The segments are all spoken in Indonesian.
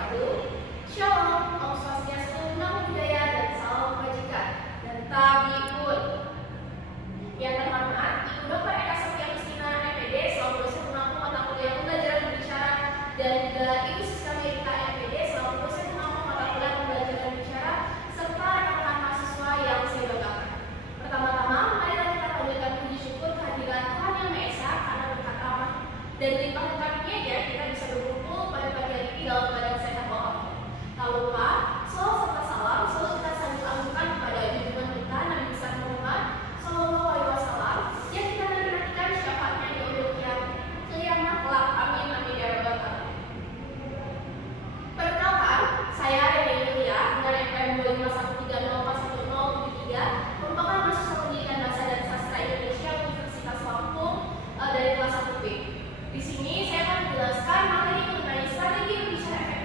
wabarakatuh. Shalom, Om Swastiastu, Namo Buddhaya, dan salam kebajikan. Dan Tabiun. Yang terhormat, Ibu Dr. Eka Septia Kristina, MPD, selaku dosen pengampu mata kuliah pembelajaran berbicara, dan juga Ibu Siska Merita, MPD, selaku dosen pengampu mata kuliah pembelajaran berbicara, serta rekan-rekan mahasiswa yang saya banggakan. Pertama-tama, marilah kita panjatkan puji syukur kehadiran Tuhan Yang Maha Esa karena berkat rahmat dan limpah karunia-Nya kita bisa berkumpul pada pagi hari ini dalam keadaan sehat walafiat. Tak lupa, salawat serta salam selalu kita sambil agungkan kepada junjungan kita Nabi besar Muhammad Sallallahu Alaihi Wasallam yang kita nanti-nantikan syafaatnya di yaumil qiyamah kelak. Amin amin ya rabbal alamin. Perkenalkan, saya Rene Yulia dengan NPM 25130411073 merupakan mahasiswa pendidikan bahasa dan sastra Indonesia Universitas Lampung dari kelas 1B. Di sini saya akan menjelaskan materi mengenai strategi berbicara efektif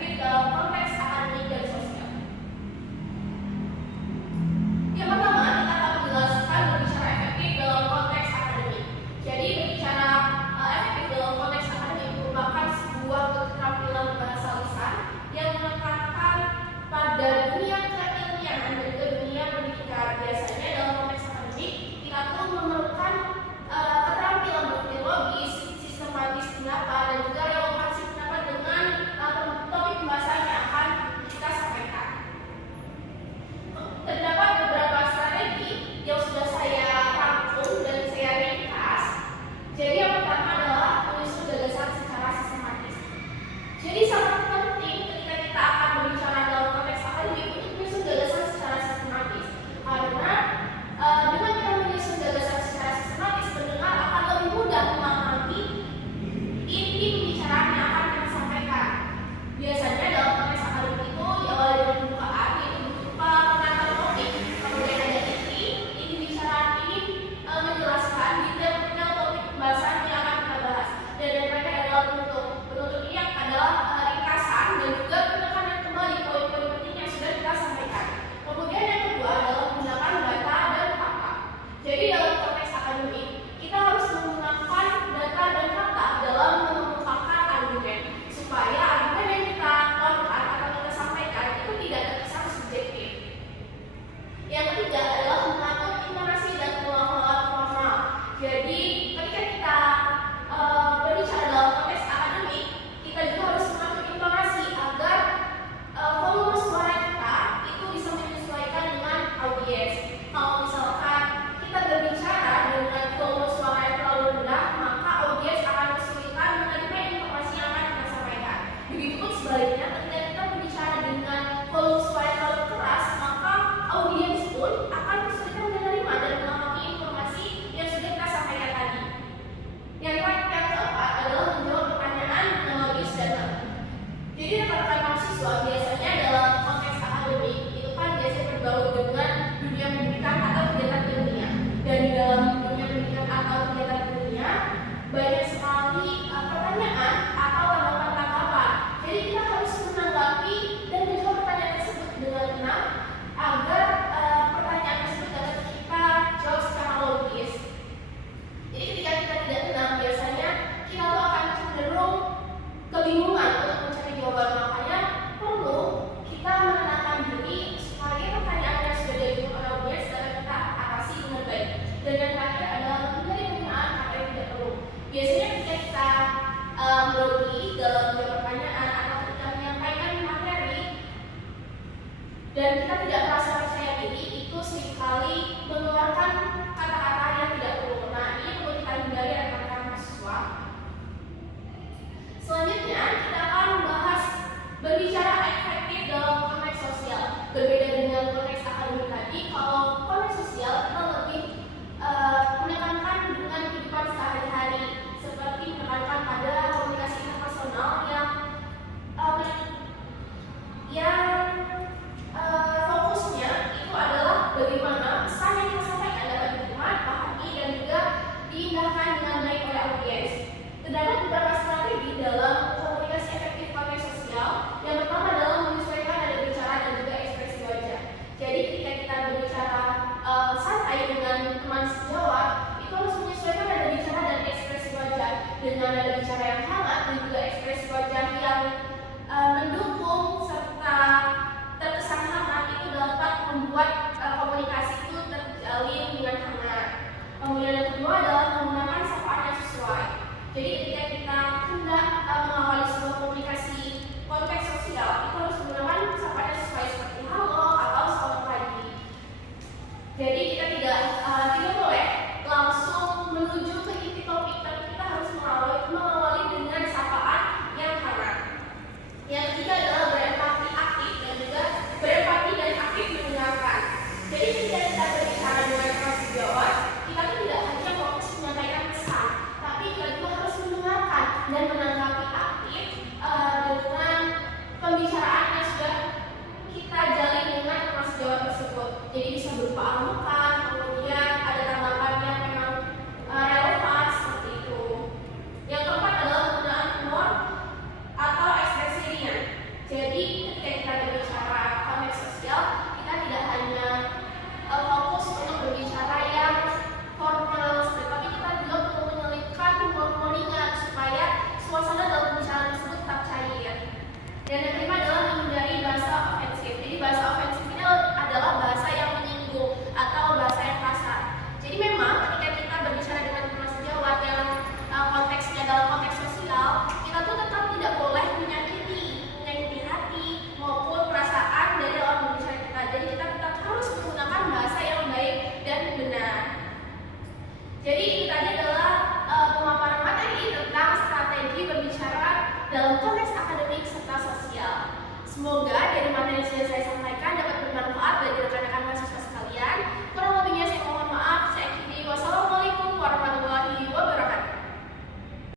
dalam konteks akademik serta sosial. Semoga dari materi yang sudah saya sampaikan